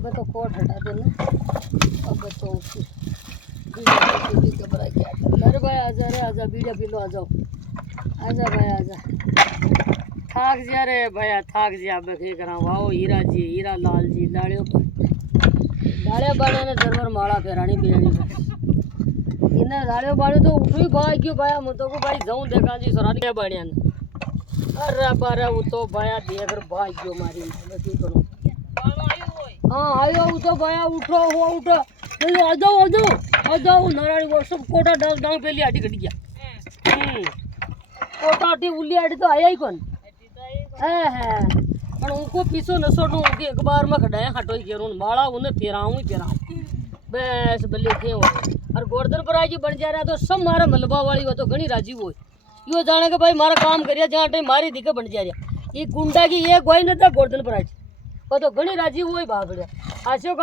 अब तो कोट हटा देना अब तो बीड़ी घबरा क्या अरे भाई आजा रे आजा बीड़ा पी लो आ जाओ आजा भाई आजा थाक जा रे भैया थाक जा मैं क्या करा वाओ हीरा जी हीरा लाल जी लाड़ियों बाड़े ने जरवर माला फेरानी बियानी इन्हें लाड़ियों बाड़े तो उठी भाई क्यों भाया मैं तो को भाई जाऊं देखा जी सरानी के बाड़िया ने अरे बारे वो तो भाया देख भाई क्यों मारी मैं क्यों करूं हाँ आयो वो तो भाया उठो हुआ उठो नहीं आ जाओ नारायण वो सब कोटा डांग पे लिया आटी कट गया कोटा आटी उल्ली आटी तो आया ही कौन है पर उनको पीछो न सोडू के एक बार में खड़ाया हटो ही केरून माला उन्हें फेराऊं बस बल्ले थे वो और गोर्धन पर आज बन जा रहा तो सब मारा मलबा वाली वो तो घनी राजी वो यो जाने के भाई मारा काम करिया जहाँ टाइम मारी दिखे बन जा रहा ये गुंडा की ये कोई न था गोर्धन पर आज वो तो घनी राजी वो ही भाग गया आशो